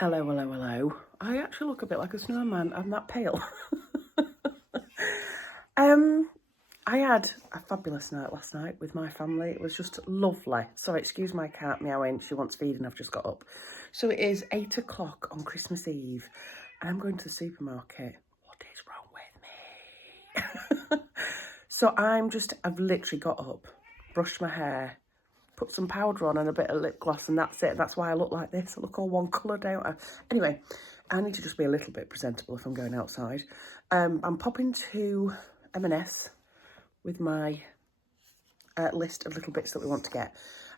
Hello, hello, hello. I actually look a bit like a snowman. I'm that pale. I had a fabulous night last night with my family. It was just lovely. Sorry, excuse my cat meowing. She wants feeding. I've just got up. So it is 8 o'clock on Christmas Eve. And I'm going to the supermarket. What is wrong with me? So I've literally got up, brushed my hair, put some powder on and a bit of lip gloss, and that's it. That's why I look like this. I look all one colour, don't I? Anyway, I need to just be a little bit presentable if I'm going outside. I'm popping to M&S with my list of little bits that we want to get.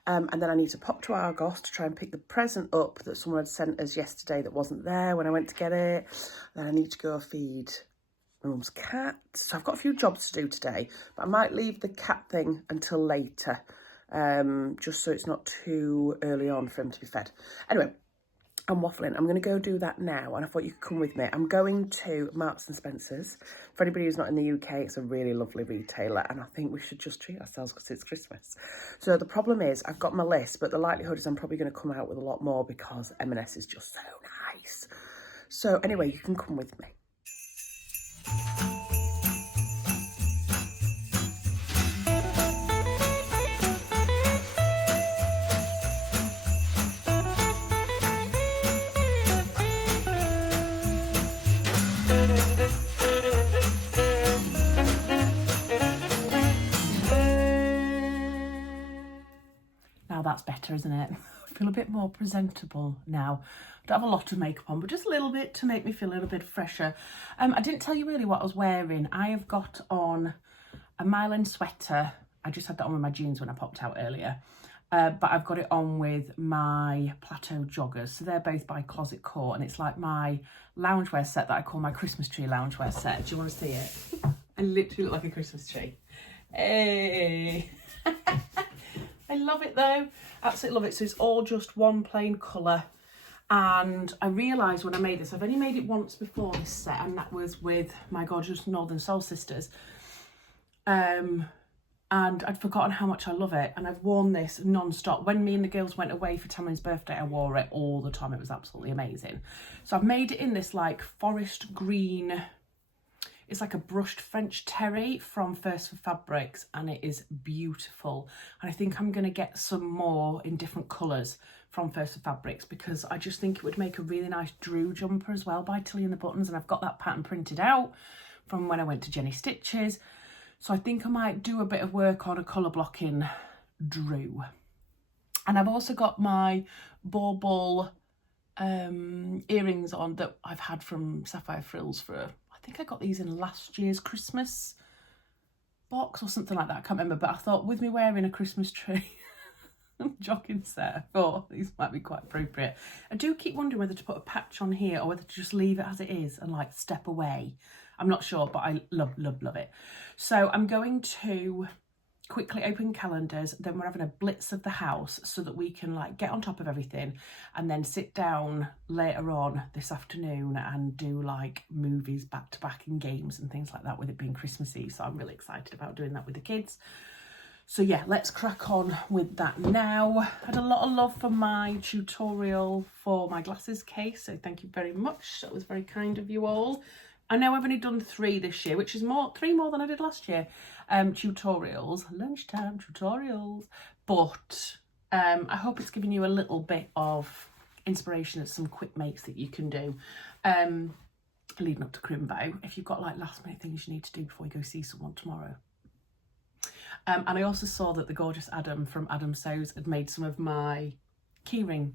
And then I need to pop to Argos to try and pick the present up that someone had sent us yesterday that wasn't there when I went to get it. Then I need to go feed my mum's cat. So I've got a few jobs to do today, but I might leave the cat thing until later. Just so it's not too early on for him to be fed. Anyway, I'm waffling. I'm going to go do that now, and I thought you could come with me. I'm going to Marks and Spencer's. For anybody who's not in the UK, it's a really lovely retailer, and I think we should just treat ourselves because it's Christmas. So the problem is I've got my list, but the likelihood is I'm probably going to come out with a lot more because M&S is just so nice. So anyway, you can come with me. That's better, isn't it? I feel a bit more presentable now. I don't have a lot of makeup on, but just a little bit to make me feel a little bit fresher. I didn't tell you really what I was wearing. I have got on a Myland sweater. I just had that on with my jeans when I popped out earlier. But I've got it on with my plateau joggers. So they're both by Closet Core, and it's like my loungewear set that I call my Christmas tree loungewear set. Do you want to see it? I literally look like a Christmas tree. Hey! I love it though, absolutely love it. So it's all just one plain colour, and I realised when I made this, I've only made it once before this set, and that was with my gorgeous Northern Soul sisters, and I'd forgotten how much I love it, and I've worn this non-stop. When me and the girls went away for Tamlin's birthday, I wore it all the time. It was absolutely amazing. So I've made it in this like forest green. It's like a brushed French terry from Festive Fabrics, and it is beautiful. And I think I'm going to get some more in different colours from Festive Fabrics because I just think it would make a really nice Drew jumper as well by Tilly and the Buttons. And I've got that pattern printed out from when I went to Jenny Stitches. So I think I might do a bit of work on a colour blocking Drew. And I've also got my bauble earrings on that I've had from Sapphire Frills for... I think I got these in last year's Christmas box or something like that. I can't remember, but I thought with me wearing a Christmas tree jogging set, I thought these might be quite appropriate. I do keep wondering whether to put a patch on here or whether to just leave it as it is and like step away. I'm not sure, but I love, love, love it. So I'm going to quickly open calendars, then we're having a blitz of the house so that we can like get on top of everything and then sit down later on this afternoon and do like movies back to back and games and things like that, with it being Christmas Eve. So I'm really excited about doing that with the kids. So yeah, let's crack on with that now. I had a lot of love for my tutorial for my glasses case, so thank you very much. That was very kind of you all. I know I've only done 3 this year, which is 3 more than I did last year. Tutorials, lunchtime tutorials. But I hope it's given you a little bit of inspiration of some quick makes that you can do leading up to Crimbo. If you've got like last minute things you need to do before you go see someone tomorrow. And I also saw that the gorgeous Adam from Adam Sews had made some of my keyring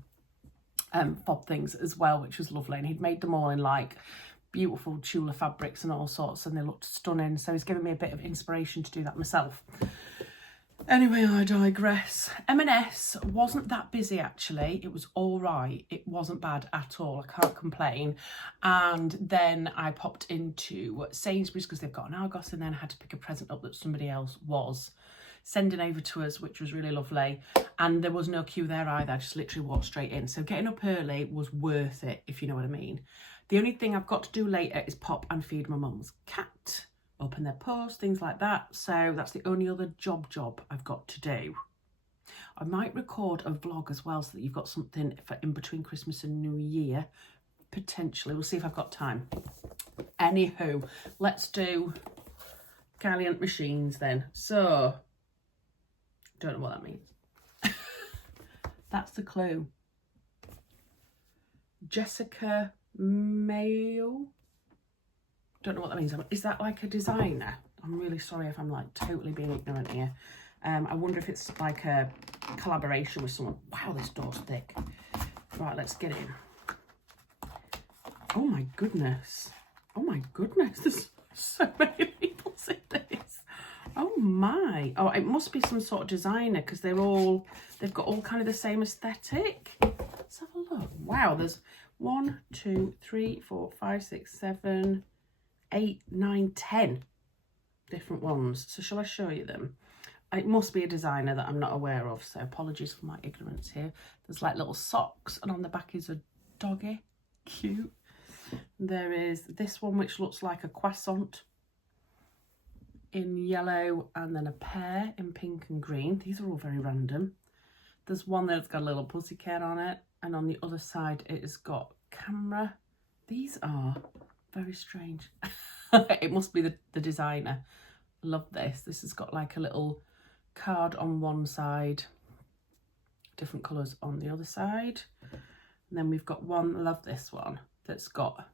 fob things as well, which was lovely. And he'd made them all in like beautiful Tula fabrics and all sorts, and they looked stunning. So he's given me a bit of inspiration to do that myself. Anyway, I digress. M&S wasn't that busy actually. It was all right. It wasn't bad at all. I can't complain. And then I popped into Sainsbury's because they've got an Argos, and then I had to pick a present up that somebody else was sending over to us, which was really lovely. And there was no queue there either. I just literally walked straight in. So getting up early was worth it, if you know what I mean. The only thing I've got to do later is pop and feed my mum's cat, open their post, things like that. So that's the only other job I've got to do. I might record a vlog as well so that you've got something for in between Christmas and New Year. Potentially. We'll see if I've got time. Anywho, let's do Gallant Machines then. So, don't know what that means. That's the clue. Jessica Mayo. Don't know what that means. Is that like a designer? I'm really sorry if I'm like totally being ignorant here. I wonder if it's like a collaboration with someone. Wow, this door's thick. Right, let's get in. Oh my goodness. Oh my goodness. There's so many people in this. Oh my. Oh, it must be some sort of designer because they've got all kind of the same aesthetic. Let's have a look. Wow, there's 1, 2, 3, 4, 5, 6, 7, 8, 9, 10 different ones. So shall I show you them? It must be a designer that I'm not aware of, so apologies for my ignorance here. There's like little socks, and on the back is a doggy. Cute. There is this one which looks like a croissant in yellow, and then a pear in pink and green. These are all very random. There's one that's got a little pussycat on it, and on the other side it has got camera. These are very strange. It must be the designer. Love this. This has got like a little card on one side, different colours on the other side. And then we've got one, love this one, that's got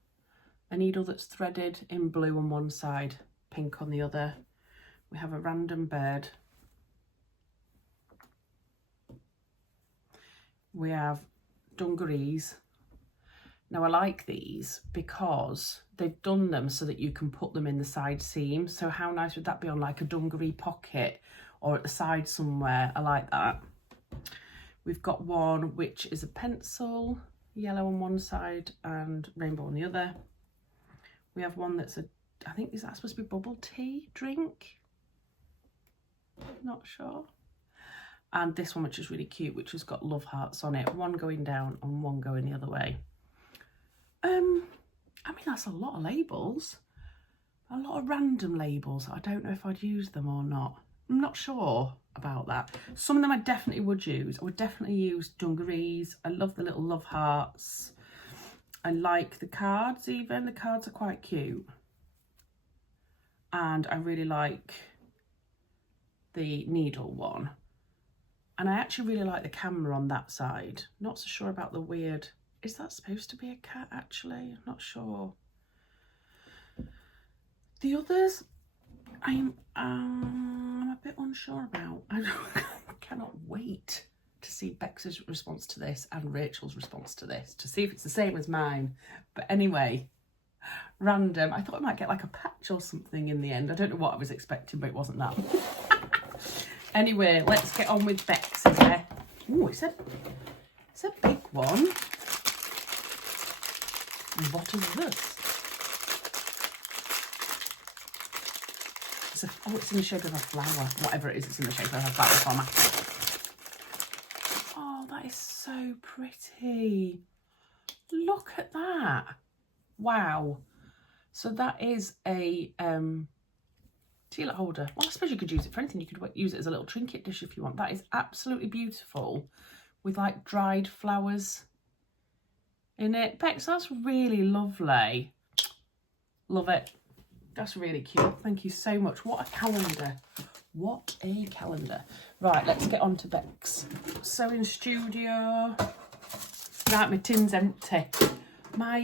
a needle that's threaded in blue on one side, pink on the other. We have a random bird. We have dungarees. Now I like these because they've done them so that you can put them in the side seam. So how nice would that be on like a dungaree pocket or at the side somewhere? I like that. We've got one which is a pencil, yellow on one side and rainbow on the other. We have one that's I think, is that supposed to be bubble tea drink? Not sure. And this one which is really cute, which has got love hearts on it, one going down and one going the other way. I mean, that's a lot of labels, a lot of random labels. I don't know if I'd use them or not. I'm not sure about that. Some of them I definitely would use. I would definitely use dungarees. I love the little love hearts. I like the cards even. The cards are quite cute. And I really like the needle one. And I actually really like the camera on that side. Not so sure about the weird... Is that supposed to be a cat, actually? I'm not sure. The others, I'm a bit unsure about. I cannot wait to see Bex's response to this and Rachel's response to this, to see if it's the same as mine. But anyway, random. I thought I might get like a patch or something in the end. I don't know what I was expecting, but it wasn't that. Anyway, let's get on with Bex's there. Oh, it's a big one. What is this? It's in the shape of a flower. Whatever it is, it's in the shape of a flower format. Oh, that is so pretty. Look at that. Wow. So that is a tealet holder. Well, I suppose you could use it for anything. You could use it as a little trinket dish if you want. That is absolutely beautiful with like dried flowers in it. Bex, that's really lovely. Love it. That's really cute. Thank you so much. What a calendar. What a calendar. Right, let's get on to Bex. Sewing studio. Right, my tin's empty. My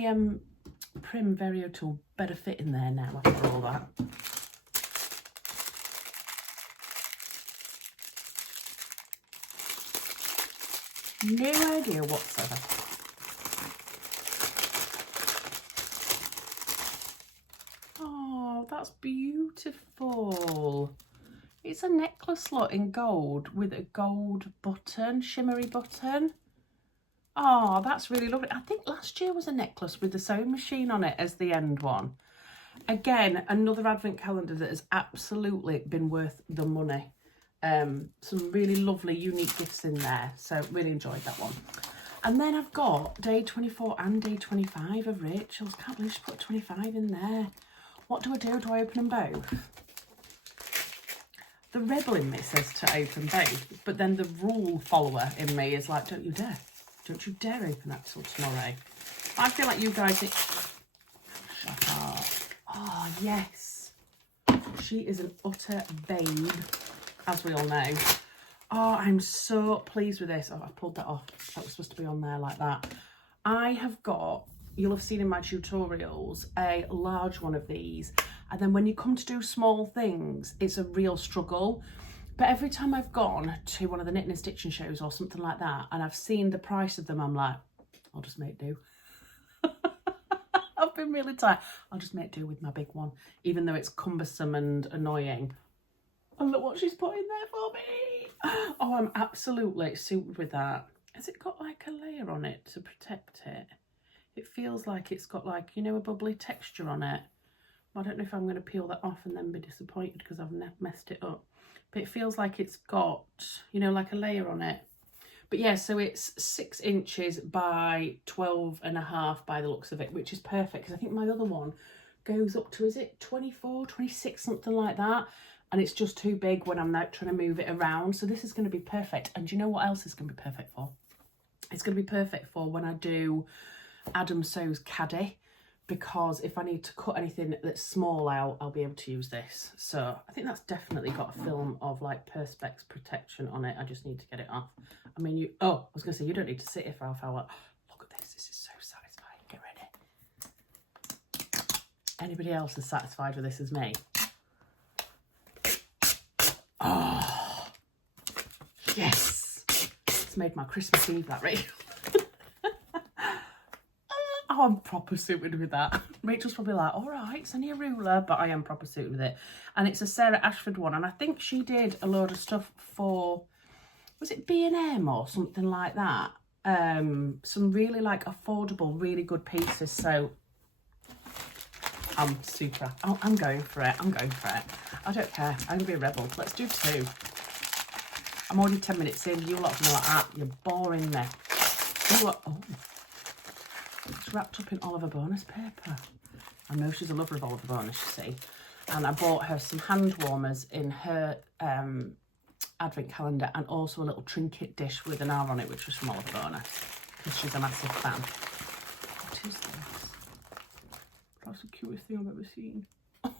Prim Vario tool better fit in there now after all that. No idea whatsoever. Oh, that's beautiful. It's a necklace lot in gold with a gold button, shimmery button. Oh, that's really lovely. I think last year was a necklace with the sewing machine on it as the end one. Again, another advent calendar that has absolutely been worth the money. Some really lovely unique gifts in there, so really enjoyed that one. And then I've got day 24 and day 25 of Rachel's. Can't believe she put 25 in there. What do? Do I open them both? The rebel in me says to open both, but then the rule follower in me is like, don't you dare. Don't you dare open that till tomorrow. I feel like you guys... Shut up. Oh, yes. She is an utter babe, as we all know. Oh, I'm so pleased with this. Oh, I pulled that off. That was supposed to be on there like that. I have got, you'll have seen in my tutorials, a large one of these. And then when you come to do small things, it's a real struggle. But every time I've gone to one of the knitting and stitching shows or something like that, and I've seen the price of them, I'm like, I'll just make do. I've been really tight. I'll just make do with my big one, even though it's cumbersome and annoying. And look what she's put in there for me. Oh, I'm absolutely suited with that. Has it got like a layer on it to protect it? It feels like it's got like, you know, a bubbly texture on it. I don't know if I'm going to peel that off and then be disappointed because I've messed it up. But it feels like it's got, you know, like a layer on it. But yeah, so it's 6 inches by 12.5 by the looks of it, which is perfect because I think my other one goes up to, is it 24, 26, something like that. And it's just too big when I'm out trying to move it around. So this is going to be perfect. And do you know what else is going to be perfect for? It's going to be perfect for when I do Adam Sew's caddy. Because if I need to cut anything that's small out, I'll be able to use this. So I think that's definitely got a film of like Perspex protection on it. I just need to get it off. I mean, I was going to say, you don't need to sit here for half hour. Look at this. This is so satisfying. Get ready. Anybody else as satisfied with this as me? Oh, yes. It's made my Christmas Eve that reel. Oh, I'm proper suited with that. Rachel's probably like, all right, it's only a ruler, but I am proper suited with it. And it's a Sarah Ashford one. And I think she did a load of stuff for, was it B&M or something like that? Some really like affordable, really good pieces. So I'm super, I'm going for it. I'm going for it. I don't care. I'm going to be a rebel. Let's do 2. I'm already 10 minutes in. You lot are like that. You're boring me. Oh, it's wrapped up in Oliver Bonus paper. I know she's a lover of Oliver Bonus, you see. And I bought her some hand warmers in her advent calendar and also a little trinket dish with an R on it, which was from Oliver Bonus, because she's a massive fan. What is this? That's the cutest thing I've ever seen. Oh,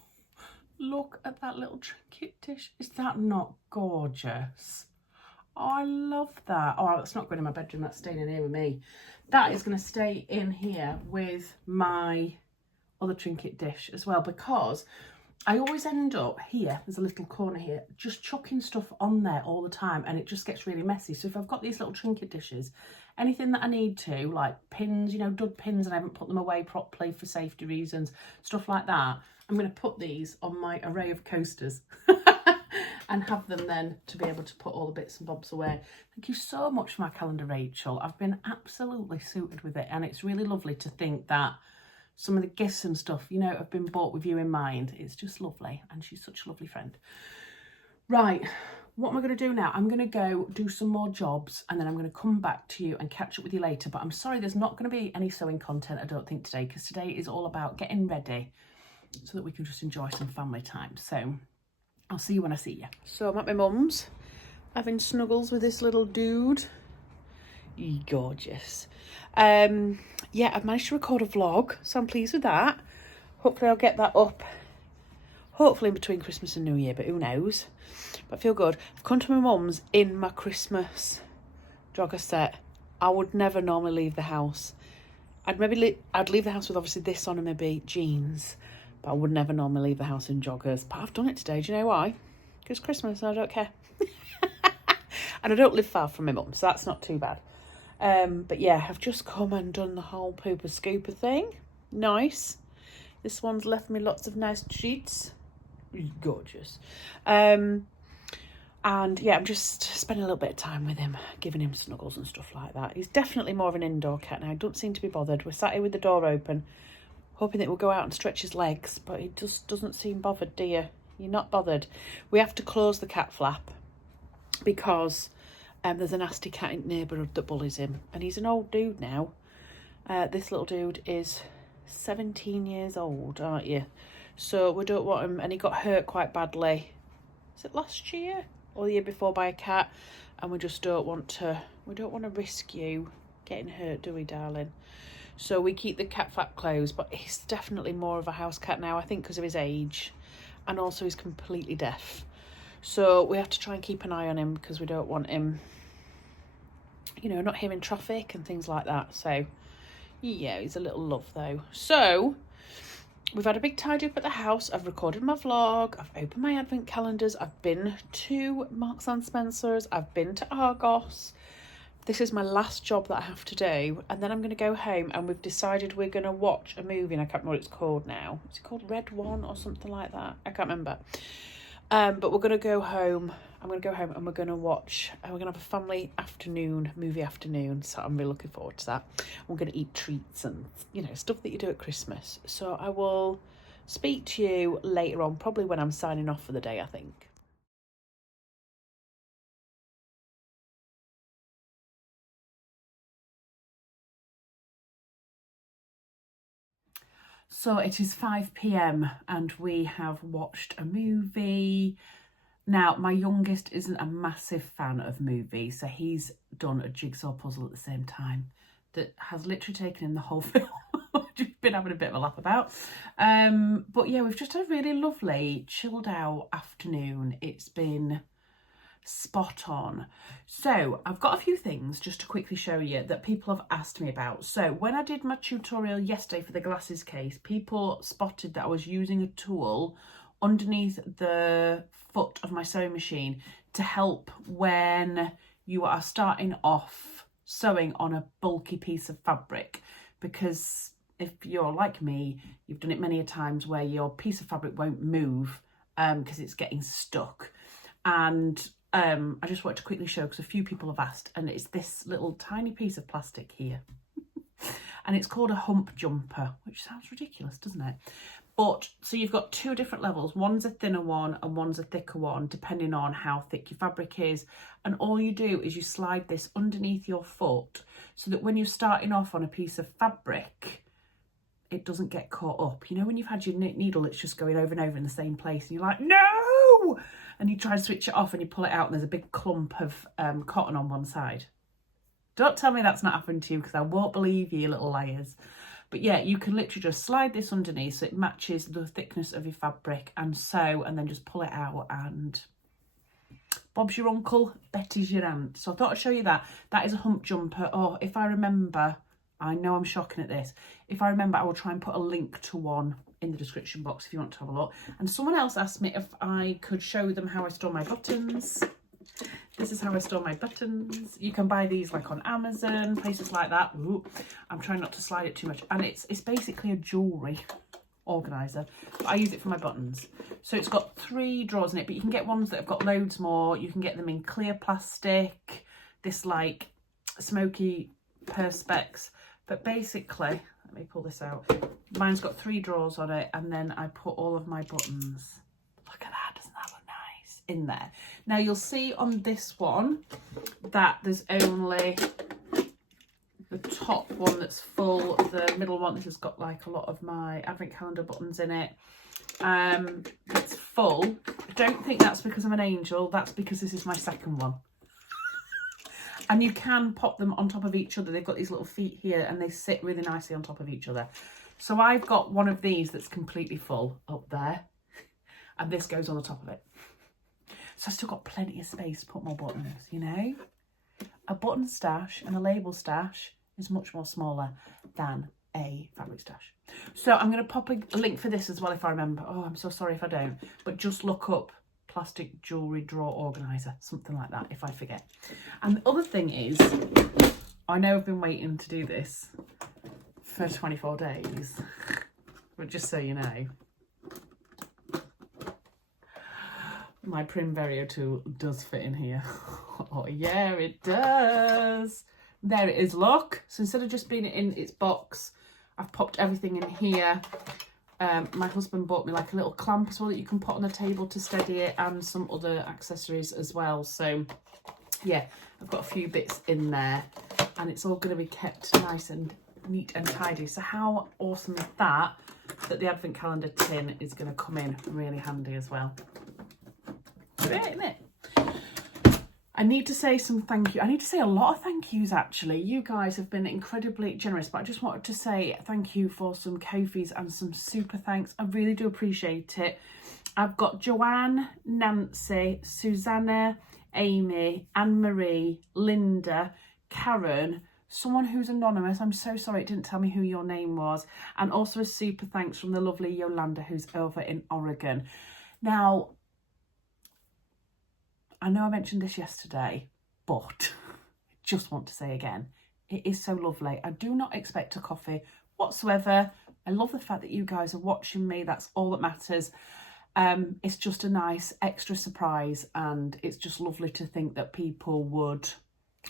look at that little trinket dish. Is that not gorgeous? Oh, I love that. Oh, that's not going in my bedroom. That's staying in here with me. That is going to stay in here with my other trinket dish as well, because I always end up here, there's a little corner here, just chucking stuff on there all the time and it just gets really messy. So if I've got these little trinket dishes, anything that I need to, like pins, you know, dud pins, and I haven't put them away properly for safety reasons, stuff like that, I'm going to put these on my array of coasters. And have them then to be able to put all the bits and bobs away. Thank you so much for my calendar, Rachel. I've been absolutely suited with it, and it's really lovely to think that some of the gifts and stuff, you know, have been bought with you in mind. It's just lovely, and she's such a lovely friend. Right, what am I going to do now? I'm going to go do some more jobs, and then I'm going to come back to you and catch up with you later. But I'm sorry, there's not going to be any sewing content, I don't think, today, because today is all about getting ready so that we can just enjoy some family time. So I'll see you when I see you. So I'm at my mum's, having snuggles with this little dude. Gorgeous. Yeah, I've managed to record a vlog, so I'm pleased with that. Hopefully I'll get that up, hopefully in between Christmas and New Year, but who knows. But I feel good. I've come to my mum's in my Christmas jogger set. I would never normally leave the house. I'd leave the house with obviously this on and maybe jeans. But I would never normally leave the house in joggers. But I've done it today. Do you know why? Because Christmas and I don't care. And I don't live far from my mum, so that's not too bad. But yeah, I've just come and done the whole pooper scooper thing. Nice. This one's left me lots of nice treats. Gorgeous. And yeah, I'm just spending a little bit of time with him, giving him snuggles and stuff like that. He's definitely more of an indoor cat now. I don't seem to be bothered. We're sat here with the door open, hoping that he'll go out and stretch his legs, but he just doesn't seem bothered, do you? You're not bothered. We have to close the cat flap because there's a nasty cat in the neighbourhood that bullies him, and he's an old dude now. This little dude is 17 years old, aren't you? So we don't want him, and he got hurt quite badly was it last year or the year before, by a cat, and we just don't want to risk you getting hurt, do we, darling? So we keep the cat flap closed, but he's definitely more of a house cat now, I think because of his age, and also he's completely deaf. So we have to try and keep an eye on him because we don't want him, you know, not hearing traffic and things like that. So yeah, he's a little love though. So we've had a big tidy up at the house. I've recorded my vlog. I've opened my advent calendars. I've been to Marks and Spencer's. I've been to Argos. This is my last job that I have to do, and then I'm going to go home, and we've decided we're going to watch a movie, and I can't remember what it's called now. Is it called Red One or something like that? I can't remember. But we're going to go home. I'm going to go home and we're going to watch, and we're going to have a family afternoon, movie afternoon. So I'm really looking forward to that. We're going to eat treats and, you know, stuff that you do at Christmas. So I will speak to you later on, probably when I'm signing off for the day, I think. So it is 5 p.m. and we have watched a movie. Now, my youngest isn't a massive fan of movies, so he's done a jigsaw puzzle at the same time that has literally taken in the whole film, which we've been having a bit of a laugh about. But yeah, we've just had a really lovely, chilled out afternoon. It's been spot on. So I've got a few things just to quickly show you that people have asked me about. So when I did my tutorial yesterday for the glasses case, people spotted that I was using a tool underneath the foot of my sewing machine to help when you are starting off sewing on a bulky piece of fabric, because if you're like me, you've done it many a times where your piece of fabric won't move because it's getting stuck. And I just want to quickly show, because a few people have asked, and it's this little tiny piece of plastic here and it's called a hump jumper, which sounds ridiculous, doesn't it? But so you've got two different levels. One's a thinner one and one's a thicker one, depending on how thick your fabric is. And all you do is you slide this underneath your foot so that when you're starting off on a piece of fabric, it doesn't get caught up. You know, when you've had your needle, it's just going over and over in the same place and you're like, no! And you try and switch it off and you pull it out and there's a big clump of cotton on one side. Don't tell me that's not happened to you, because I won't believe you, little liars. But yeah, you can literally just slide this underneath so it matches the thickness of your fabric and sew, and then just pull it out and Bob's your uncle, Betty's your aunt. So I thought I'd show you that. That is a hump jumper. Oh, if I remember, I know I'm shocking at this. If I remember, I will try and put a link to one in the description box if you want to have a look. And someone else asked me if I could show them how I store my buttons. This is how I store my buttons. You can buy these like on Amazon, places like that. Ooh, I'm trying not to slide it too much. And it's basically a jewellery organiser. But I use it for my buttons. So it's got 3 drawers in it, but you can get ones that have got loads more. You can get them in clear plastic, this like smoky perspex. But basically, let me pull this out. Mine's got 3 drawers on it, and then I put all of my buttons. Look at that, doesn't that look nice? In there. Now you'll see on this one that there's only the top one that's full. The middle one, this has got like a lot of my advent calendar buttons in it. It's full. I don't think that's because I'm an angel. That's because this is my second one. And you can pop them on top of each other. They've got these little feet here and they sit really nicely on top of each other. So I've got one of these that's completely full up there. And this goes on the top of it. So I've still got plenty of space to put more buttons, you know. A button stash and a label stash is much more smaller than a fabric stash. So I'm going to pop a link for this as well if I remember. Oh, I'm so sorry if I don't. But just look up plastic jewellery drawer organiser, something like that if I forget. And the other thing is, I know I've been waiting to do this for 24 days, but just so you know, my Primverio tool does fit in here. Oh yeah, it does. There it is, look. So instead of just being in its box, I've popped everything in here. My husband bought me like a little clamp as well that you can put on the table to steady it, and some other accessories as well. So yeah, I've got a few bits in there and it's all going to be kept nice and neat and tidy. So how awesome is that, that the advent calendar tin is going to come in really handy as well. great, isn't it? I need to say some thank you. I need to say a lot of thank yous, actually. You guys have been incredibly generous, but I just wanted to say thank you for some Ko-fis and some super thanks. I really do appreciate it. I've got Joanne, Nancy, Susanna, Amy, Anne-Marie, Linda, Karen, someone who's anonymous. I'm so sorry it didn't tell me who your name was. And also a super thanks from the lovely Yolanda, who's over in Oregon. Now, I know I mentioned this yesterday, but I just want to say again, it is so lovely. I do not expect a coffee whatsoever. I love the fact that you guys are watching me. That's all that matters. It's just a nice extra surprise, and it's just lovely to think that people would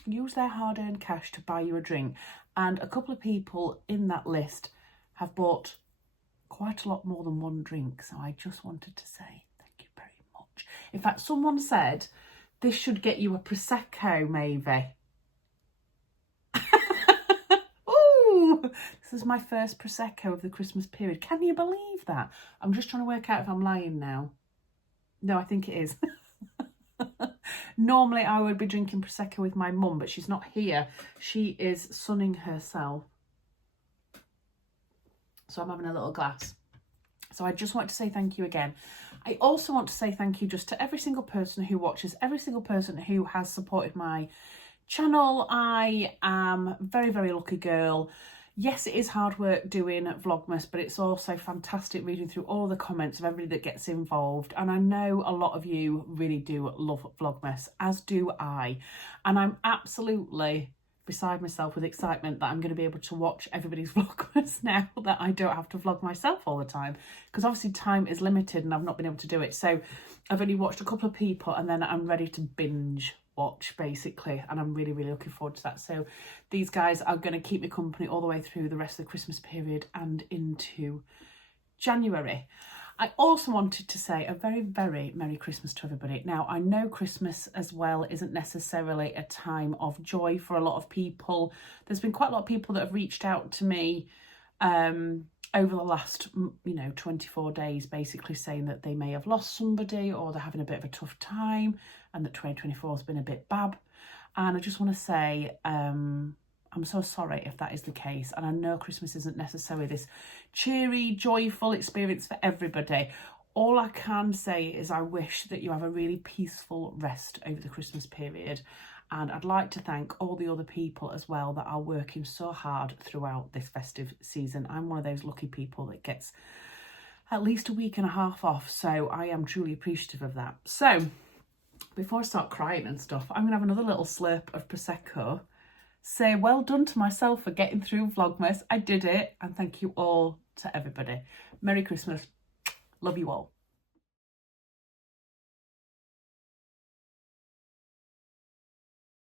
use their hard-earned cash to buy you a drink. And a couple of people in that list have bought quite a lot more than one drink. So I just wanted to say thank you very much. In fact, someone said this should get you a Prosecco, maybe. Ooh, this is my first Prosecco of the Christmas period. Can you believe that? I'm just trying to work out if I'm lying now. No, I think it is. Normally I would be drinking Prosecco with my mum, but she's not here. She is sunning herself. So I'm having a little glass. So I just want to say thank you again. I also want to say thank you just to every single person who watches, every single person who has supported my channel. I am a very, very lucky girl. Yes, it is hard work doing Vlogmas, but it's also fantastic reading through all the comments of everybody that gets involved. And I know a lot of you really do love Vlogmas, as do I. And I'm absolutely beside myself with excitement that I'm going to be able to watch everybody's Vlogmas now that I don't have to vlog myself all the time, because obviously time is limited and I've not been able to do it. So I've only watched a couple of people and then I'm ready to binge watch basically, and I'm really, really looking forward to that. So these guys are going to keep me company all the way through the rest of the Christmas period and into January. I also wanted to say a very, very Merry Christmas to everybody. Now, I know Christmas as well isn't necessarily a time of joy for a lot of people. There's been quite a lot of people that have reached out to me over the last, 24 days, basically saying that they may have lost somebody or they're having a bit of a tough time and that 2024 has been a bit bad. And I just want to say, I'm so sorry if that is the case. And I know Christmas isn't necessarily this cheery, joyful experience for everybody. All I can say is I wish that you have a really peaceful rest over the Christmas period. And I'd like to thank all the other people as well that are working so hard throughout this festive season. I'm one of those lucky people that gets at least a week and a half off. So I am truly appreciative of that. So before I start crying and stuff, I'm going to have another little slurp of Prosecco. Say well done to myself for getting through Vlogmas. I did it, and thank you all to everybody. Merry Christmas. Love you all.